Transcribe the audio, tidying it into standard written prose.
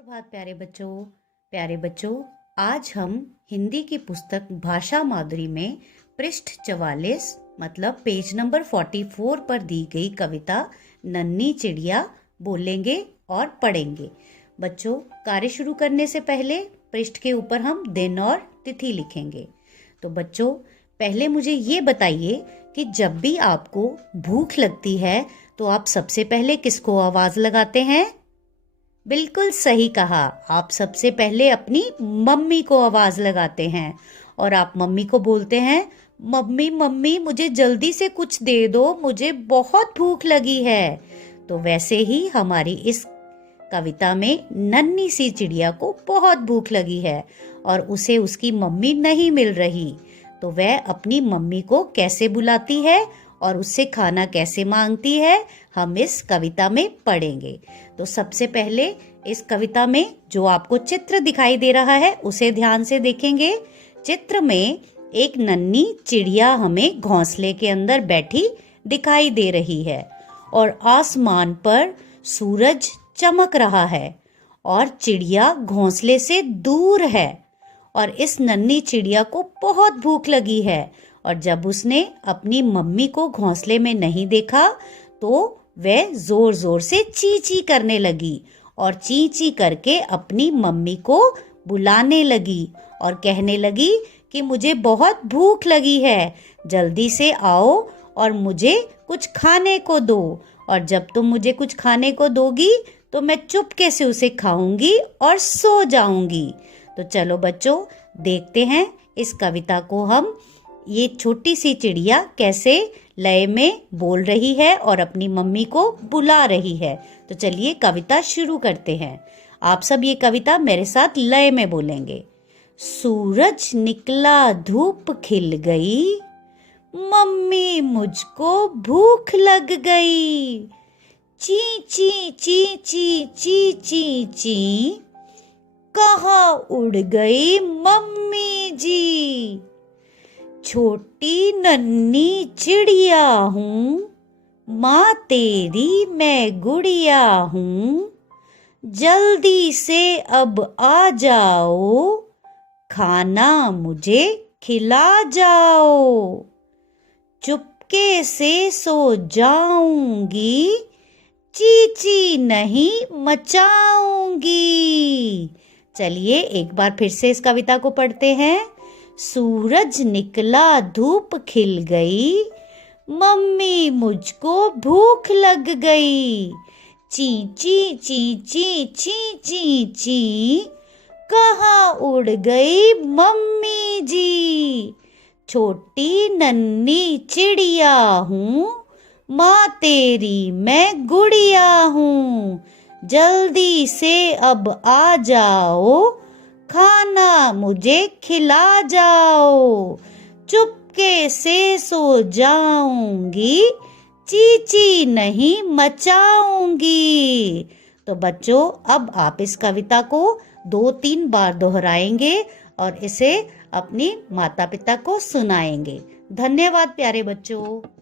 सुप्रभात प्यारे बच्चों, आज हम हिंदी की पुस्तक भाषा माधुरी में पृष्ठ 44 मतलब पेज नंबर 44 पर दी गई कविता नन्ही चिड़िया बोलेंगे और पढ़ेंगे। बच्चों, कार्य शुरू करने से पहले पृष्ठ के ऊपर हम दिन और तिथि लिखेंगे। तो बच्चों, पहले मुझे ये बताइए कि जब भी आपको भूख लगती है तो आप सबसे पहले किसको आवाज लगाते हैं? बिल्कुल सही कहा, आप सबसे पहले अपनी मम्मी को आवाज लगाते हैं और आप मम्मी को बोलते हैं, मम्मी मम्मी मुझे जल्दी से कुछ दे दो, मुझे बहुत भूख लगी है। तो वैसे ही हमारी इस कविता में नन्ही सी चिड़िया को बहुत भूख लगी है और उसे उसकी मम्मी नहीं मिल रही। तो वह अपनी मम्मी को कैसे बुलाती है और उससे खाना कैसे मांगती है, हम इस कविता में पढ़ेंगे। तो सबसे पहले इस कविता में जो आपको चित्र दिखाई दे रहा है उसे ध्यान से देखेंगे। चित्र में एक नन्ही चिड़िया हमें घोंसले के अंदर बैठी दिखाई दे रही है और आसमान पर सूरज चमक रहा है और चिड़िया घोंसले से दूर है और इस नन्ही चिड़िया को बहुत भूख लगी है और जब उसने अपनी मम्मी को घोंसले में नहीं देखा तो वह जोर जोर से ची ची करने लगी और ची ची करके अपनी मम्मी को बुलाने लगी और कहने लगी कि मुझे बहुत भूख लगी है, जल्दी से आओ और मुझे कुछ खाने को दो, और जब तुम मुझे कुछ खाने को दोगी तो मैं चुपके से उसे खाऊंगी और सो जाऊंगी। तो चलो बच्चों, देखते हैं इस कविता को हम ये छोटी सी चिड़िया कैसे लय में बोल रही है और अपनी मम्मी को बुला रही है। तो चलिए कविता शुरू करते हैं। आप सब ये कविता मेरे साथ लय में बोलेंगे। सूरज निकला, धूप खिल गई, मम्मी मुझको भूख लग गई। ची ची ची ची ची ची ची, कहाँ उड़ गई मम्मी जी। छोटी नन्ही चिड़िया हूँ, माँ तेरी मैं गुड़िया हूँ, जल्दी से अब आ जाओ, खाना मुझे खिला जाओ। चुपके से सो जाऊंगी, चींची नहीं मचाऊंगी। चलिए एक बार फिर से इस कविता को पढ़ते हैं। सूरज निकला, धूप खिल गई, मम्मी मुझको भूख लग गई। ची ची ची ची ची ची ची, कहाँ उड़ गई मम्मी जी। छोटी नन्ही चिड़िया हूँ, माँ तेरी मैं गुड़िया हूँ, जल्दी से अब आ जाओ, खाना मुझे खिला जाओ। चुपके से सो जाऊंगी, चींची नहीं मचाऊंगी। तो बच्चों, अब आप इस कविता को 2-3 बार दोहराएंगे और इसे अपनी माता पिता को सुनाएंगे। धन्यवाद प्यारे बच्चों।